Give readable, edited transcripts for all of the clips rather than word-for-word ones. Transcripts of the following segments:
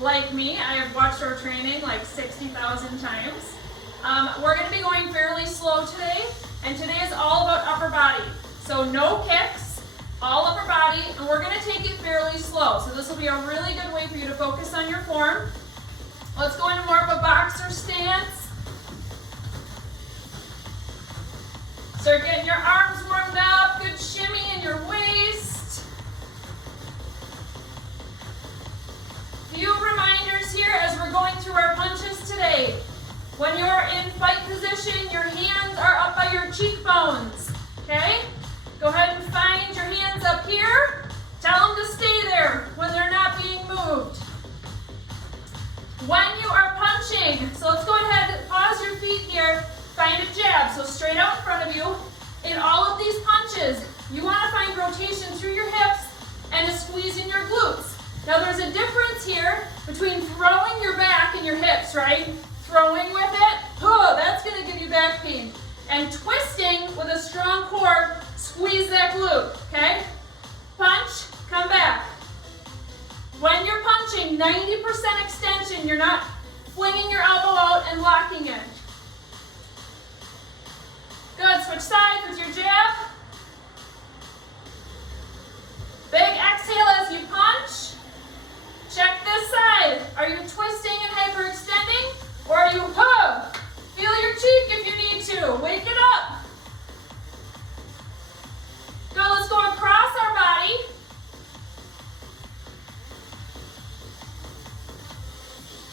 like me, I have watched our training like 60,000 times. We're going to be going fairly slow today, and today is all about upper body. So no kicks, all upper body, and we're going to take it fairly slow. So this will be a really good way for you to focus on your form. Let's go into more of a boxer stance. Start getting your arms warmed up, good shimmy in your waist. Few reminders here as we're going through our punches today. When you're in fight position, your hands are up by your cheekbones, okay? Go ahead and find your hands up here. Tell them to stay there when they're not being moved. When you are punching, so let's go ahead and pause your feet here. Find a jab, so straight out in front of you. In all of these punches, you want to find rotation through your hips and a squeeze in your glutes. Now there's a difference here between throwing your back and your hips, right? Throwing with it, oh, that's going to give you back pain. And twisting with a strong core, squeeze that glute, okay? Punch, come back. When you're punching, 90% extension, you're not flinging your elbow out and locking it. Good, switch sides with your jab. Big exhale as you punch. Check this side. Are you twisting and hyperextending? Or are you, feel your cheek if you need to. Wake it up. Good, let's go across our body.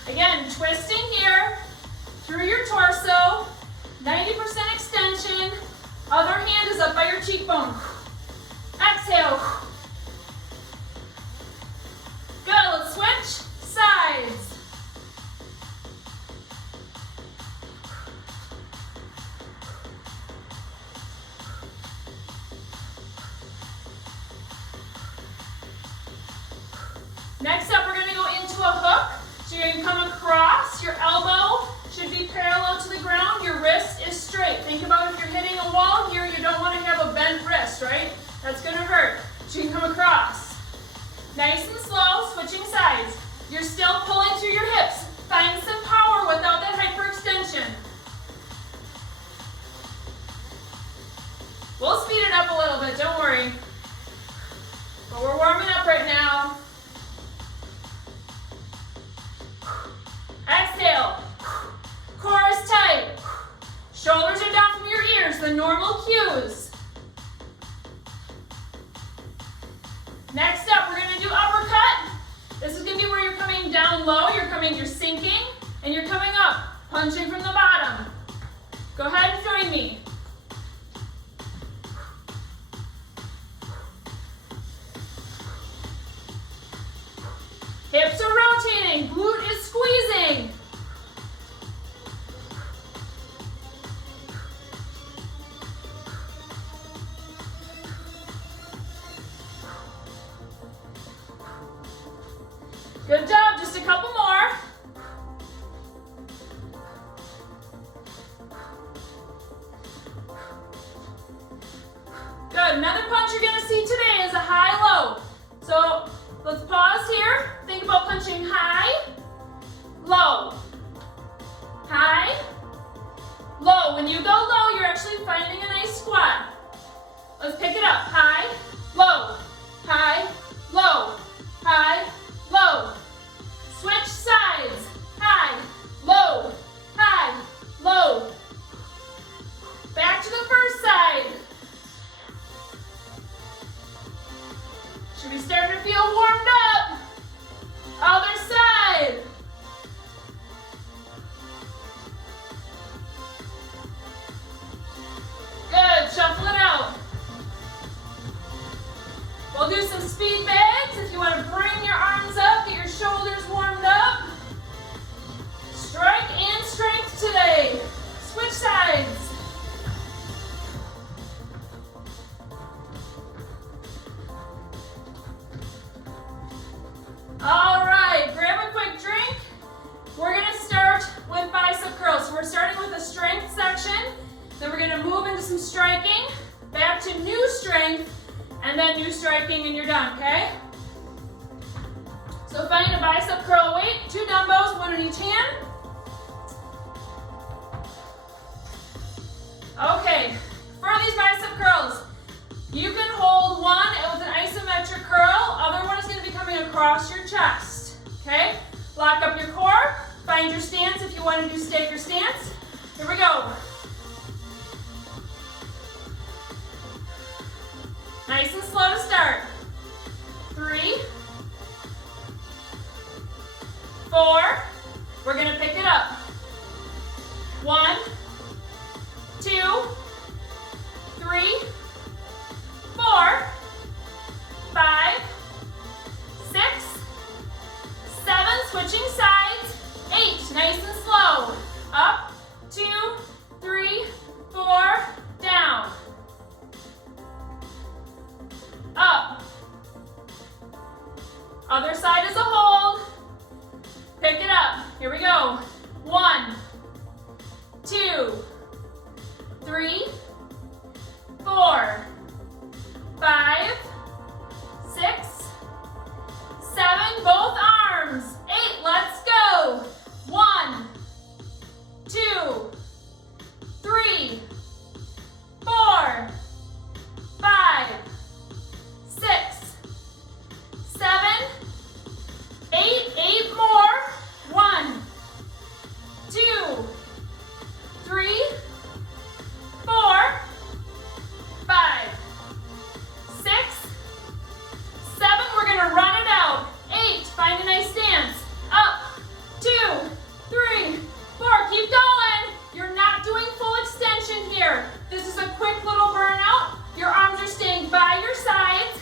Again, twisting here through your torso. 90% extension. Other hand is up by your cheekbone. Exhale. Good, let's switch sides. Next up, we're going to go into a hook. So you're going to come across, your elbow should be parallel to the ground, your wrist is straight. Think about if you're hitting a wall here, you don't want to have a bent wrist, right? That's going to hurt. So you can come across. Nice and slow, switching sides. You're still pulling through your hips. Find some power without that hyperextension. We'll speed it up a little bit, don't worry. But we're warming up right now. Exhale. Core is tight. Shoulders are down from your ears, the normal cues. Next up, we're going to do uppercut. This is going to be where you're coming down low, you're sinking, and you're coming up, punching from the bottom. Go ahead and join me. Hips are rotating, glute is squeezing. Good job, just a couple more. Good, another punch you're gonna see today is a high-low. So let's pause here. Think about punching high, low, high, low. When you go low, you're actually finding a nice squat. Let's pick it up, high, low, low, high, low. Switch sides, high, low, low. Back to the first side. Should be starting to feel warmed up. Other side. Good, shuffle it out. We'll do some speed bags if you want to bring your arms up, get your shoulders warmed up. Strike and strength today. Switch sides. All right, grab a quick drink. We're going to start with bicep curls. So we're starting with a strength section. Then we're going to move into some striking, back to new strength, and then new striking, and you're done, okay? So find a bicep curl weight. Okay, 2 dumbbells, 1 in each hand. Okay, for these bicep curls, you can hold one with an isometric curl. Other one is going to be coming across your chest. Okay, lock up your core. Find your stance if you want to do staker stance. Here we go. Nice and slow to start. 3, 4. We're going to pick it up. 1, 2, 3, 4, 5, 6, 7. Switching sides. 8. Nice and slow. Up. 2, 3, 4. Down. Up. Other side is a hold. Pick it up. Here we go. 1, 2, 3, 4, 5, 6, 7. Both arms. 8. Let's go. 1, 2, 3, 4, 5, 6, 7, 8. 8 more. 1, 2, 3, 4, 5, 6, 7. We're going to run it out. 8. Find a nice stance. Up. 2, 3, 4. Keep going. You're not doing full extension here. This is a quick little burnout. Your arms are staying by your sides.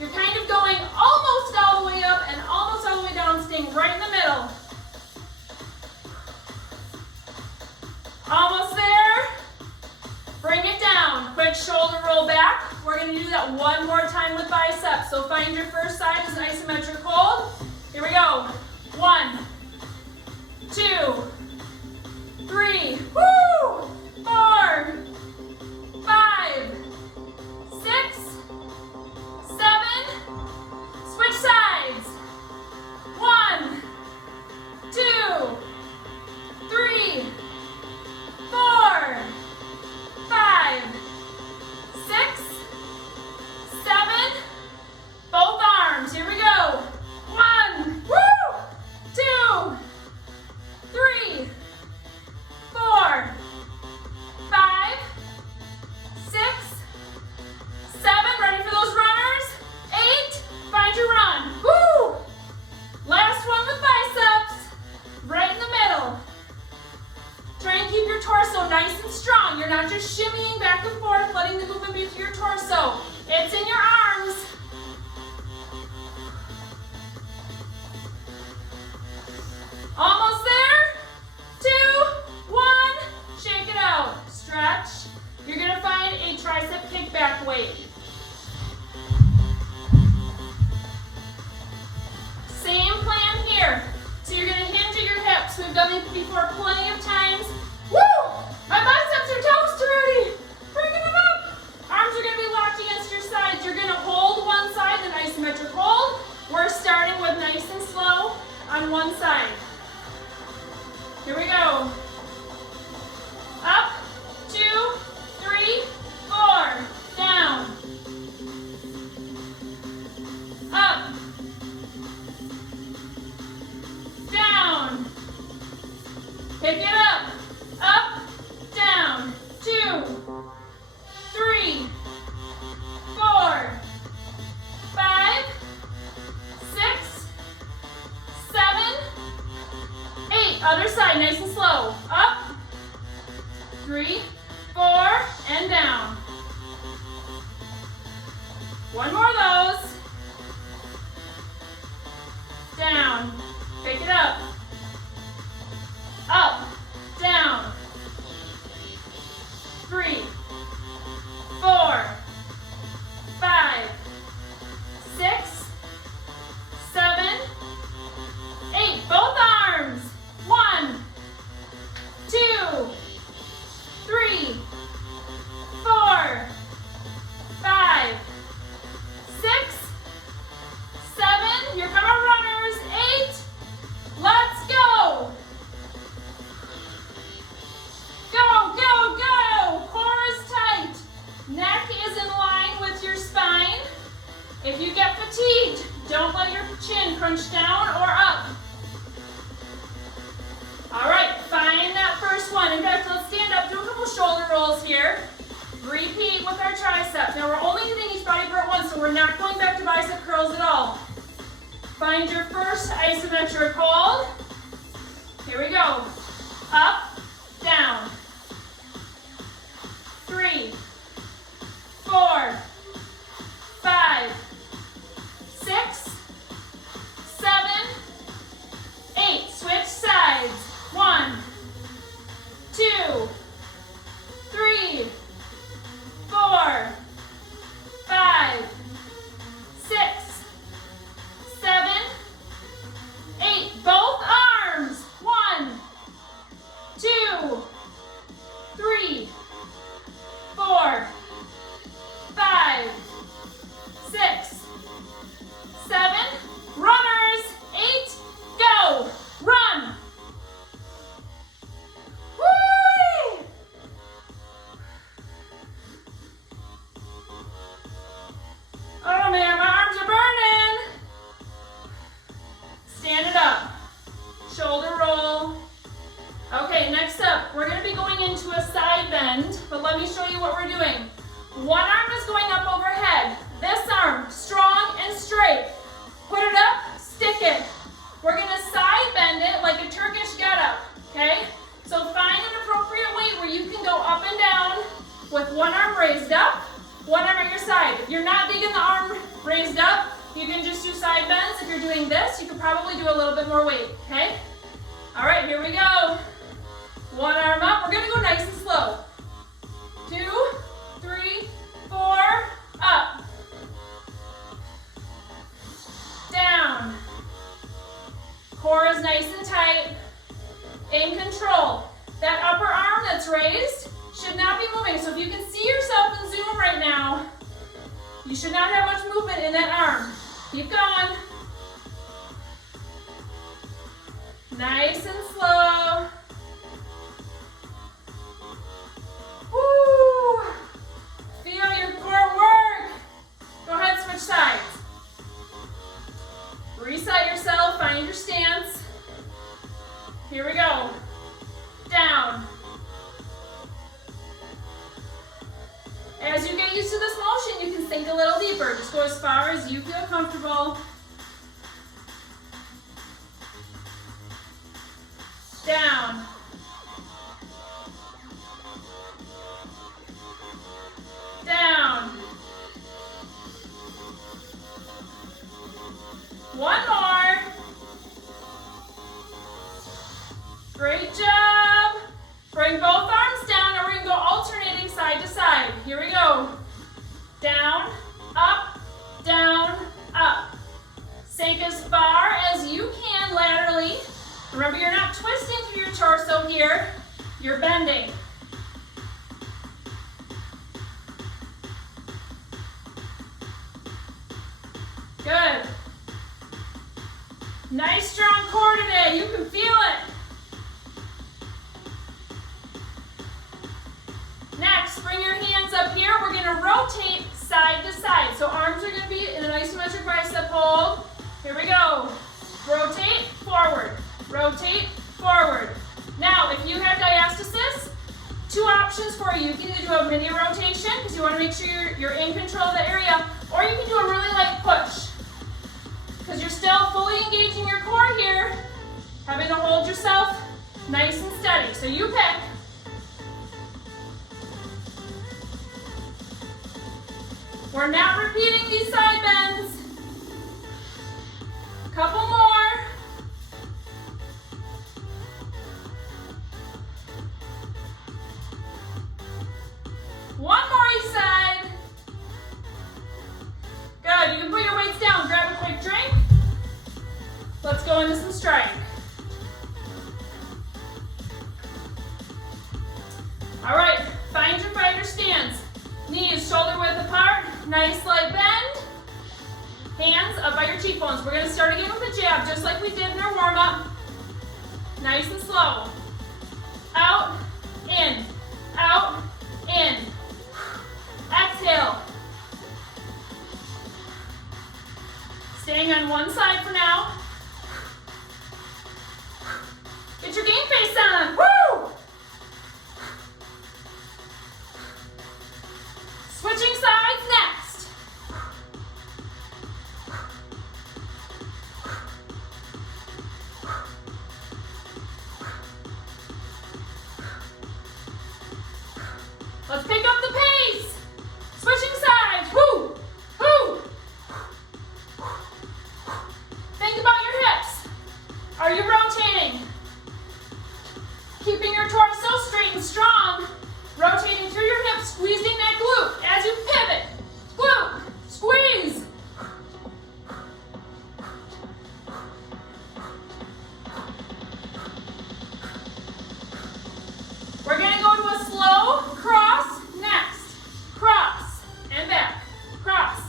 You're kind of going almost all the way up and almost all the way down, staying right in the middle. Almost there. Bring it down. Quick shoulder roll back. We're going to do that one more time with biceps. So find your first side as an isometric hold. Here we go. 1, 2, 3, woo! 4, 5, 6, 7. Switch sides. 1, 2, 3, 4, 5, 6, 7. Both arms. Here we go. 1, woo! 2, 3, 4, 5, 6, 7. Ready for those runners? 8. Find your run. Woo! Last one with biceps. Right in the middle. Try and keep your torso nice and strong. You're not just shimmying back and forth, letting the movement be through your torso. It's in your arms. Almost there. 2, 1. Shake it out. Stretch. You're going to find a tricep kickback weight. Same plan here. So you're going to hinge at your hips. We've done it before plenty of times. Woo! My biceps are toast already. Bringing them up. Arms are going to be locked against your sides. You're going to hold one side, the isometric hold. We're starting with nice and slow on one side. Here we go. Up, 2, 3, 4. Down. Up. Down. Pick it up. Up, down. 2, 3, 4, 5, 6, 7, 8. Other side, nice and slow. Up, 3, 4, and down. One more of those. Down. Pick it up. Up, down. 3, 4, 5, 6, 7, 8. Both arms. 1, 2, 3, 4, 5, 6, 7. Here come our runners. 8. shoulder roll. Okay, next up, we're gonna be going into a side bend, but let me show you what we're doing. One arm is going up overhead. This arm, strong and straight. Put it up, stick it. We're gonna side bend it like a Turkish get-up, okay? So find an appropriate weight where you can go up and down with one arm raised up, one arm at your side. If you're not digging the arm raised up, you can just do side bends. If you're doing this, you could probably do a little bit more weight, okay? All right, here we go. One arm up. We're gonna go nice and slow. 2, 3, 4, up. Down. Core is nice and tight. In control. That upper arm that's raised should not be moving. So if you can see yourself in Zoom right now, you should not have much movement in that arm. Keep going. Nice and slow. Woo! Feel your core work. Go ahead, switch sides. Reset yourself, find your stance. Here we go. Down. As you get used to this motion, you can sink a little deeper. Just go as far as you feel comfortable. Down. Down. One more. Great job. Bring both arms down and we're going to go alternating side to side. Here we go. Down, up, down, up. Sink as far as you can laterally. Remember, you're not twisting through your torso here. You're bending. Good. Nice strong core today. You can feel it. Next, bring your hands up here. We're going to rotate side to side. So arms are going to be in an isometric bicep hold. Here we go. Rotate, forward. Rotate, forward. Now, if you have diastasis, 2 options for you. You can either do a mini rotation, because you want to make sure you're in control of the area, or you can do a really light push, because you're still fully engaging your core here, having to hold yourself nice and steady. So you pick. We're not repeating these side bends. Couple more. One more each side. Good, you can put your weights down, grab a quick drink. Let's go into some strike. All right, find your fighter stance. Knees shoulder width apart, nice light bend. Hands up by your cheekbones. We're gonna start again with a jab, just like we did in our warm-up. Nice and slow. Out, in, out, in. Exhale. Staying on one side for now. Get your game face on. Woo! Switching sides next. Let's pick up the pace. Switching sides. Woo! Woo! Think about your hips. Are you rotating? Keeping your torso straight and strong. Rotating through your hips, squeezing that glute as you pivot. Glute, squeeze. We're gonna go to a slow cross next. Cross and back. Cross,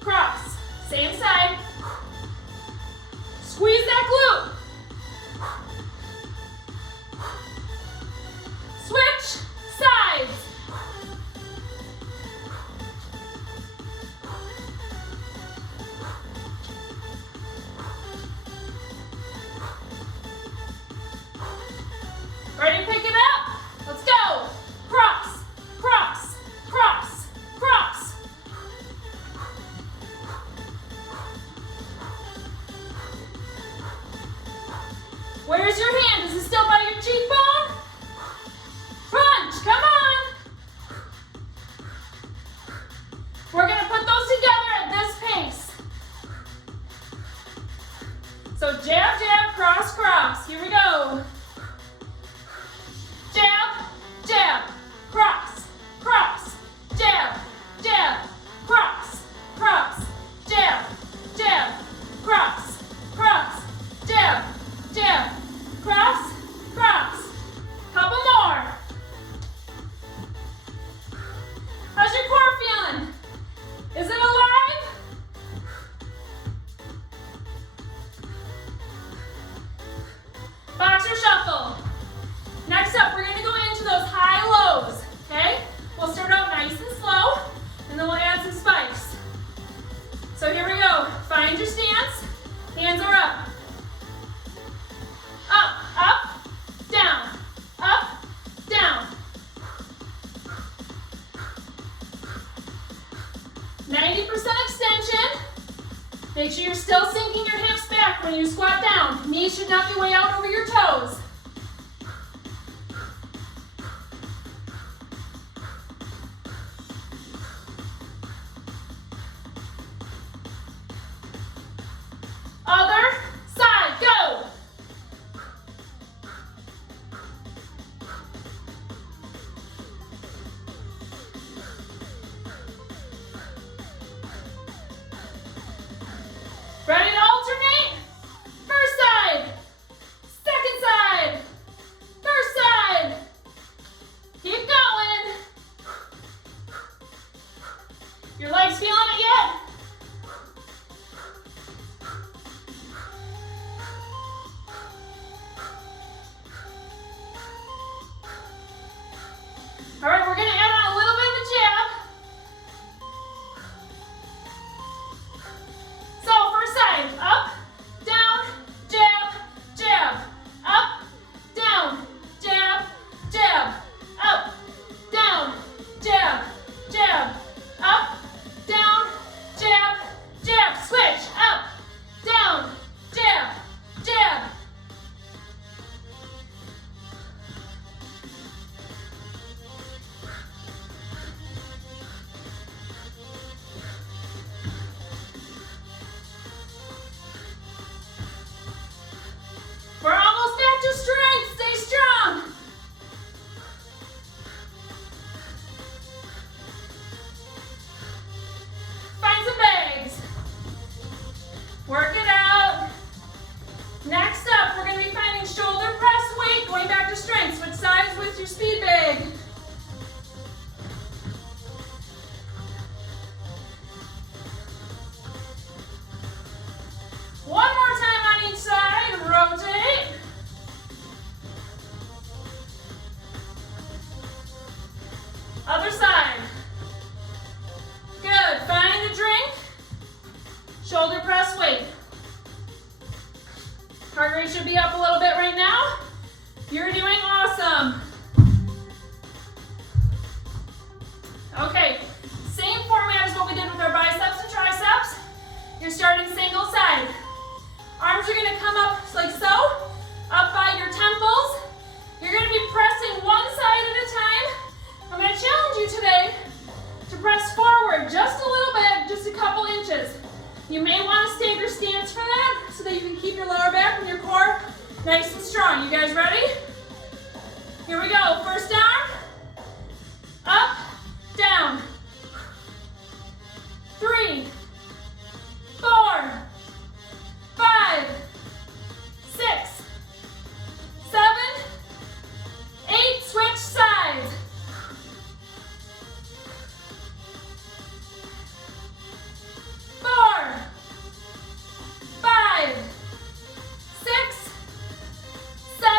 cross. Same side. Squeeze that glute. Switch sides. Where's your hand? Is it still by your cheekbone? Crunch, come on. We're gonna put those together at this pace. So jab, jab, cross, cross. Here we go. Jab, jab, cross, cross, jab, jab, cross, cross, jab, jab, cross, cross, jab, jab, cross, cross. Couple more. How's your core feeling? Is it alive? Boxer shuffle. Next up, we're gonna go into those high lows, okay? We'll start out nice and slow, and then we'll add some spikes. So here we go. Find your stance. Hands are up. Up, up, down, up, down. 90% extension. Make sure you're still sinking your hips back when you squat down. Knees should not be way out over your toes. Other side, go. Ready to alternate? First side, second side, first side. Keep going. Your legs feeling it yet? All right, we're gonna add on a little bit of a jab. So first side, up, down, jab, jab, up, down, jab, jab, up, down, jab, jab, up, down, jab, jab. Switch, up, down, jab, jab. We're almost back to strength. Stay strong. Find some bags. Work it out. Next up, we're going to be finding shoulder press weight, going back to strength. Switch sides with your speed bag. One more time on each side. Rotate. Other side. Good. Find a drink. Shoulder press weight. Heart rate should be up a little bit right now. You're doing awesome. Okay. Same format as what we did with our biceps and triceps. You're starting single side. Arms are going to come up like so, up by your temples. You're going to be pressing one side at a time. I'm going to challenge you today to press forward just a little bit, just a couple inches. You may want to stagger stance for that so that you can keep your lower back and your core nice and strong. You guys ready? Here we go. First arm, up, down. 3, 4, 5, 6, 7, 8. Switch sides. 4, 5, 6, 7,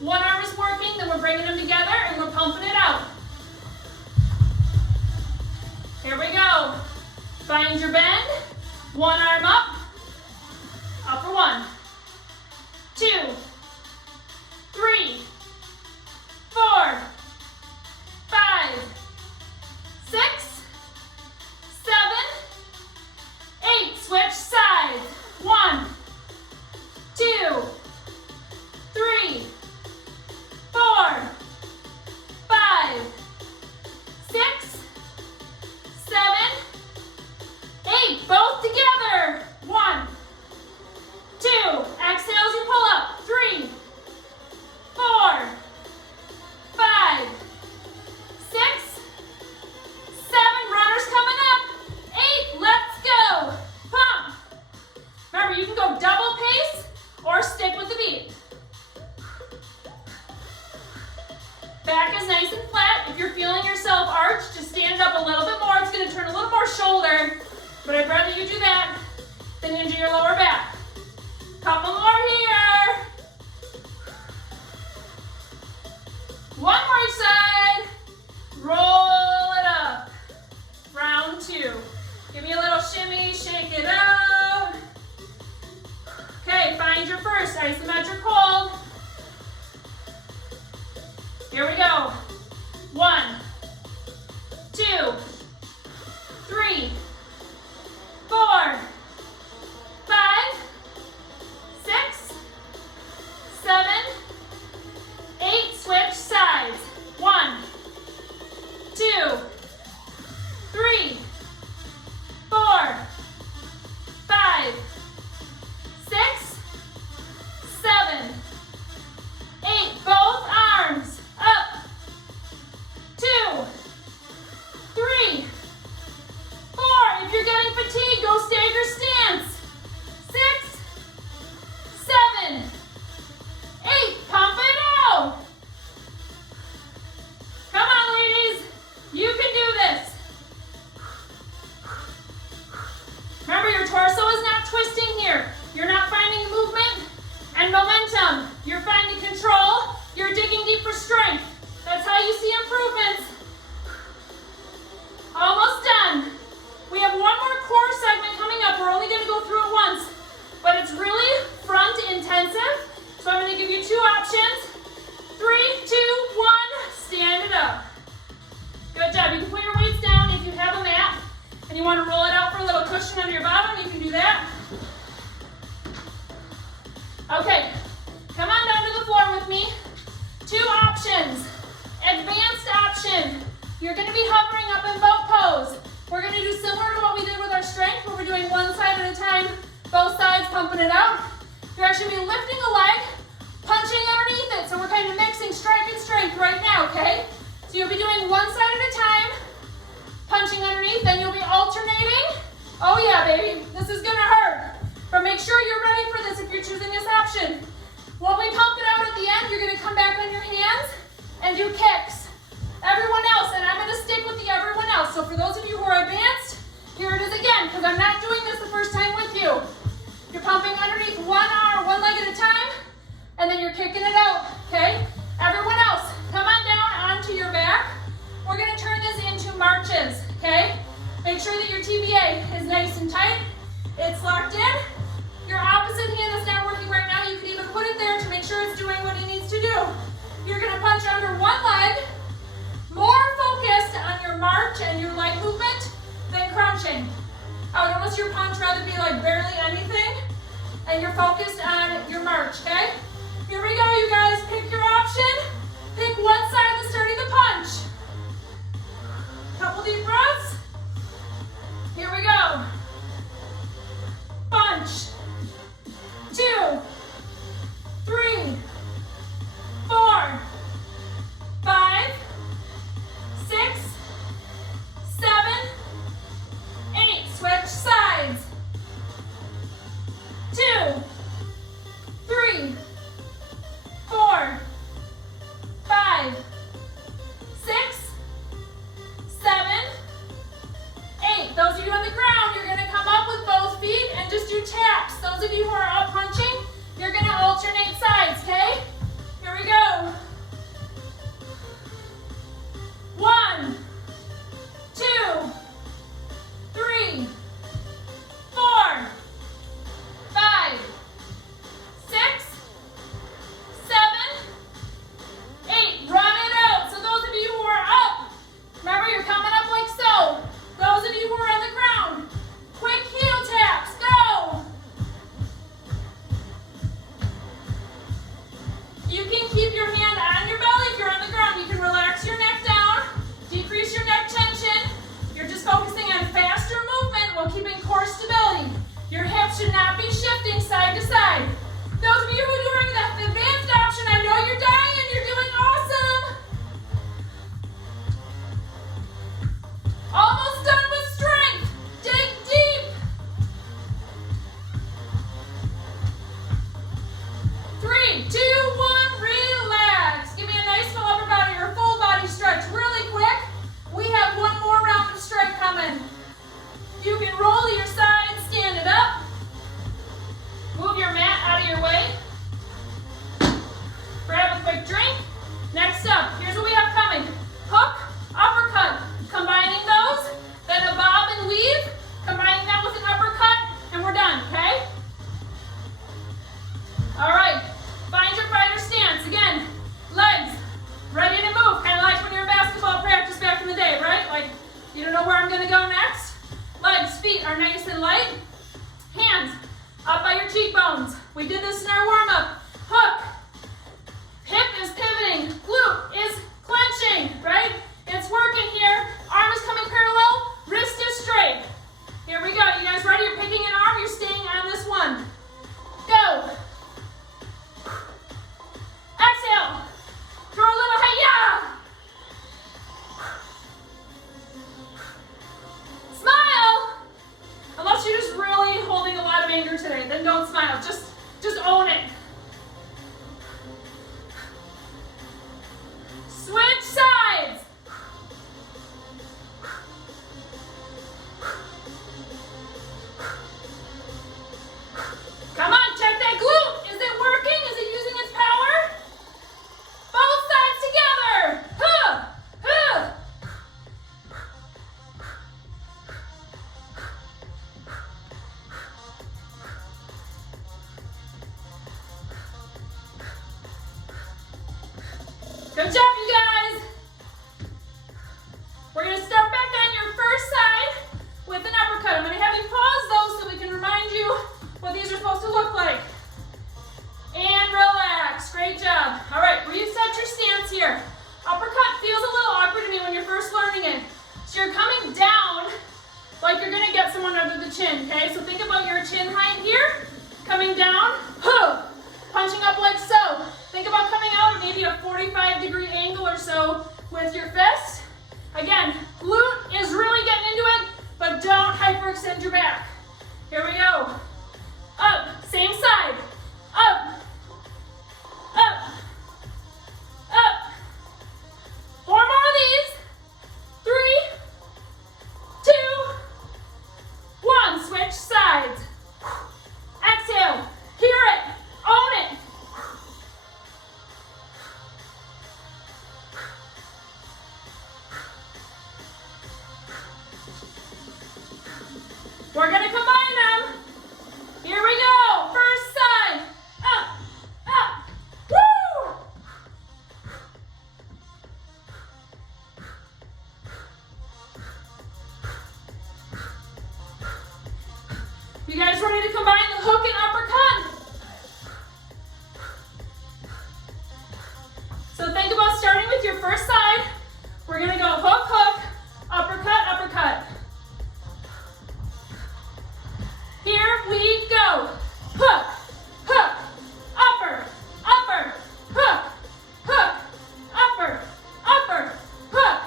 One arm is working, then we're bringing them together and we're pumping it out. Here we go. Find your bend. One arm up. Up for 1, 2, 3, 4, 5, 6, 7, 8. Switch sides. 1, 2, 3, 4, 5, 6, 7, 8. Both together. 1, 2. Exhale as you pull up. 3, 4, 5, 6, 7. Runners coming up. 8. Let's go. Pump. Remember, you can go double pace or stick with the beat. Back is nice and flat. If you're feeling yourself arch, just stand it up a little bit more. It's going to turn a little more shoulder, but I'd rather you do that than injure your lower back. Couple more here. One more each side. Roll it up. Round 2. Give me a little shimmy, shake it out. Okay, find your first isometric hold. Here we go. 1, 2, 3, 4, 5, 6, 7, 8. Switch sides. 1, 2, 3, 4, 5, 6, 7, 8. Both arms up. 2, 3, 4. If you're getting fatigued, go stagger stance. 6, 7, 8. Pump it out. Come on, ladies. You can do this. Remember, your torso is not twisting here. You're not finding movement and momentum. You're finding control. You're digging deep for strength. That's how you see improvements. Almost done. We have one more core segment coming up. We're only going to go through it once, but it's really front intensive. So I'm going to give you 2 options. 3, 2, 1, stand it up. Good job. You can put your weights down if you have a mat and you want to roll it out for a little cushion under your bottom. You can do that. Okay, come on down to the floor with me. 2 options. Advanced option. You're going to be hovering up in boat pose. We're going to do similar to what we did with our strength, where we're doing one side at a time, both sides, pumping it out. You're actually going to be lifting a leg, punching underneath it. So we're kind of mixing strength and strength right now, okay? So you'll be doing one side at a time, punching underneath, then you'll be alternating. Oh yeah, baby, this is going to hurt. But make sure you're ready for this if you're choosing this option. When we pump it out at the end, you're going to come back on your hands and do kicks. Everyone else, and I'm going to stick with the everyone else. So for those of you who are advanced, here it is again, because I'm not doing this the first time with you. You're pumping underneath one arm, one leg at a time, and then you're kicking it out, okay? Everyone else, come on down onto your back. We're going to turn this into marches, okay? Make sure that your TBA is nice and tight. It's locked in. Your opposite hand that's not working right now, you can even put it there to make sure it's doing what it needs to do. You're going to punch under one leg, more focused on your march and your leg movement than crunching. I would almost your punch rather be like barely anything, and you're focused on your march, okay? Here we go, you guys. Pick your option. Pick one side at the start of the punch. Couple deep breaths. Here we go. Punch. 2, 3, 4, 5, 6, 7, 8. Switch sides. 2, 3, 4, hips should not be shifting side to side. Those of you who are doing the advanced option, I know you're dying, you're doing awesome. Almost done with strength. Dig deep. 3, 2, 1, relax. Give me a nice full upper body or full body stretch really quick. We have one more round of stretch coming. You can roll to your side, stand it up. Move your mat out of your way. Grab a quick drink. Next up, here's what we have coming. Hook, uppercut. Combining those, then a bob and weave. Combining that with an uppercut, and we're done, okay? All right, find your fighter stance. Again, legs ready to move. Kind of like when you're in basketball practice back in the day, right? Like, you don't know where I'm gonna go next. Legs, feet are nice and light. Hands up by your cheekbones. We did this in our warm-up. Hook. Hip is pivoting. Glute is clenching, right? It's working here. Arm is coming parallel. Wrist is straight. Here we go. You guys ready? You're picking an arm. You're staying on this one. Go. Exhale. Throw a little hi-ya. Smile. Unless you're just really holding a lot of anger today, then don't smile. Just own it. Switch sides. Come on, check that glute. Is it working? Is it using its power? Both sides together. Huh, huh. Good job, you guys. We're going to start back on your first side with an uppercut. I'm going to have you pause those so we can remind you what these are supposed to look like. And relax. Great job. All right, reset your stance here. Uppercut feels a little awkward to me when you're first learning it. So you're coming down like you're going to get someone under the chin, okay? So think about your chin height here. Coming down, punching up like so. Think about coming out at maybe a 45-degree angle or so with your fist. Again, glute is really getting into it, but don't hyperextend your back. Here we go. Up, same side. Up, up, up. 4 more of these. 3, 2, 1. Switch sides. Exhale. Hear it. Own it. We're going to combine them. Here we go. First side. Up, up. Woo! You guys ready to combine the hook and uppercut? So think about starting with your first side. We're going to go hook, hook, uppercut, uppercut. Here we go. Hook, hook, upper, upper, hook, hook, upper, upper, hook,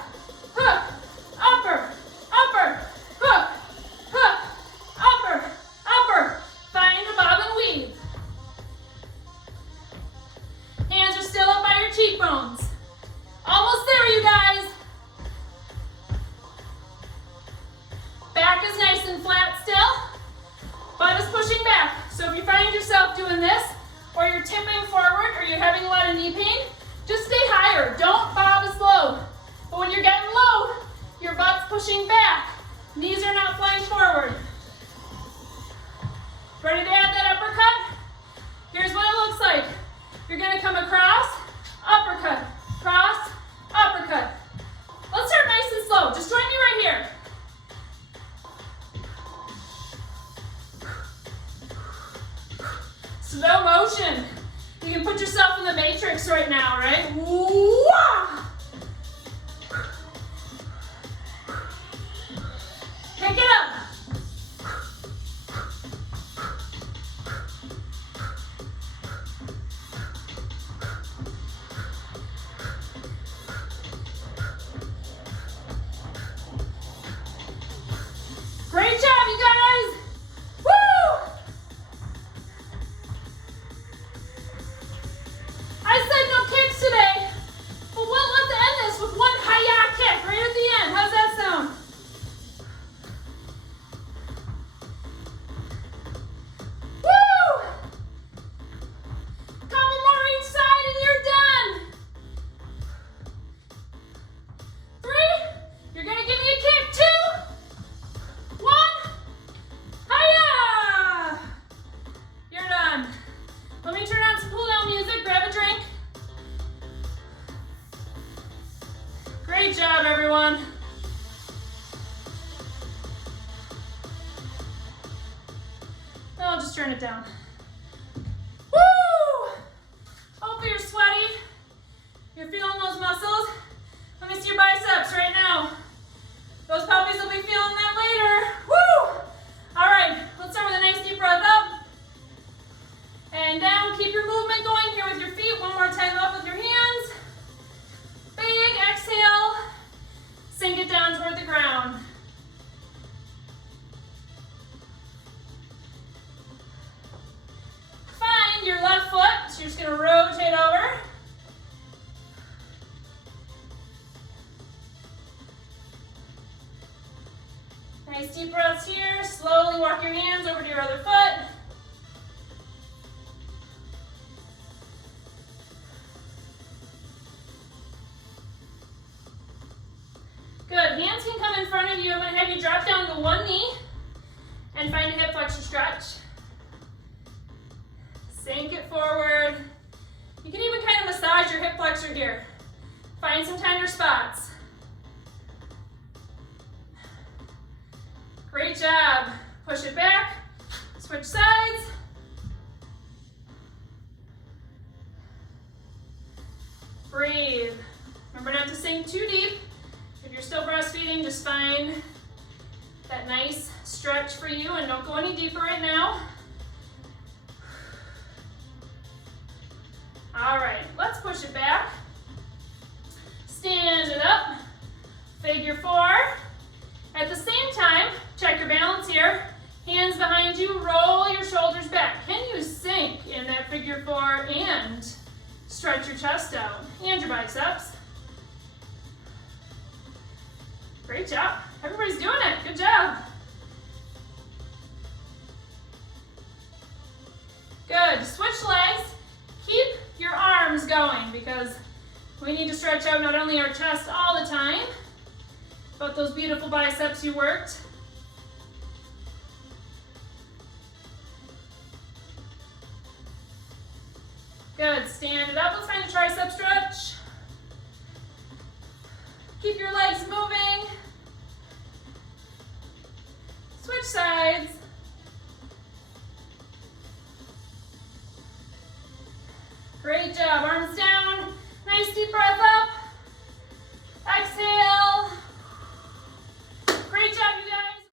hook, upper, upper, hook, hook, upper, upper. Find a bob and weave. Hands are still up by your cheekbones. Almost there, you guys. Back is nice and flat still. Butt is pushing back. So if you find yourself doing this, or you're tipping forward, or you're having a lot of knee pain, just stay higher. Don't bob as low. But when you're getting low, your butt's pushing back. Knees are not flying forward. Ready to add that uppercut? Here's what it looks like. You're going to come across, uppercut, cross, uppercut. Let's start nice and slow. Just join me right here. Slow motion. You can put yourself in the Matrix right now, right? Woo-wah! Pick it up. one. I'll just turn it down. Woo! Hopefully you're sweaty. You're feeling those muscles. Let me see your biceps right now. Those puppies will be feeling that later. Woo! All right, let's start with a nice deep breath up and down. Keep your movement going here with your feet. One more time up with your hands. Big exhale. Sink it down toward the ground. Find your left foot. So you're just going to rotate over. Nice deep breaths here. Slowly walk your hands over to your other foot. Good. Hands can come in front of you. I'm going to have you drop down to one knee and find a hip flexor stretch. Sink it forward. You can even kind of massage your hip flexor here. Find some tender spots. Great job. Push it back. Switch sides. Breathe. Remember not to sink too deep. If you're still breastfeeding, just find that nice stretch for you and don't go any deeper right now. All right, let's push it back. Stand it up. Figure four. At the same time, check your balance here. Hands behind you, roll your shoulders back. Can you sink in that figure four and stretch your chest out and your biceps? Great job. Everybody's doing it. Good job. Good. Switch legs. Keep your arms going because we need to stretch out not only our chest all the time, but those beautiful biceps you worked. Good. Stand it up.